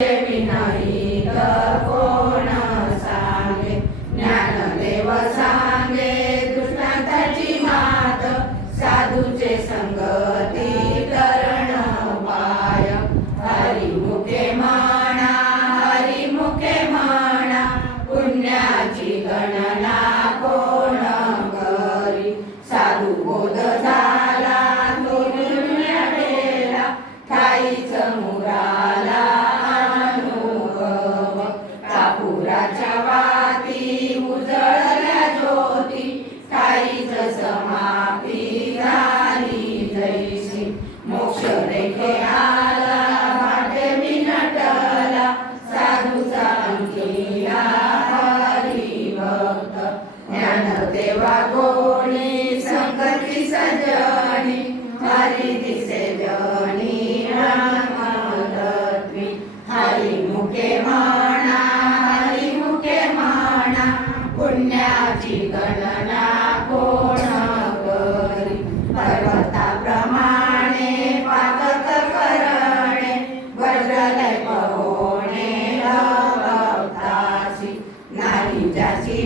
विनायक कोण सांगे, ज्ञानदेव सांगे दुष्टांताची मात, साधूचे संगती करण पाय, हरिमुखे म्हणा हरिमुखे म्हणा, पुण्याची गणना कोण करी, साधू बोध झाला तो दुनिया गेला, ठाईच मुराला अनुभव, कापुराच्या वाती उजळल्या ज्योती, ठाईच समाप्ती झाली जैसी, मोक्ष रेखे आला भाटे विनटला, साधूचा अंकिला हरिभक्त, ज्ञानदेवा गोडी संगती सजनी, हरी दिसे जनी रामतत्वी, हरिमुखे म्हणा हरिमुखे म्हणा, पुण्याची गणना कोण करी, पर्वताप्रमाणे पातक करणे, वज्रलय पवणे भक्तासी, नाही जासी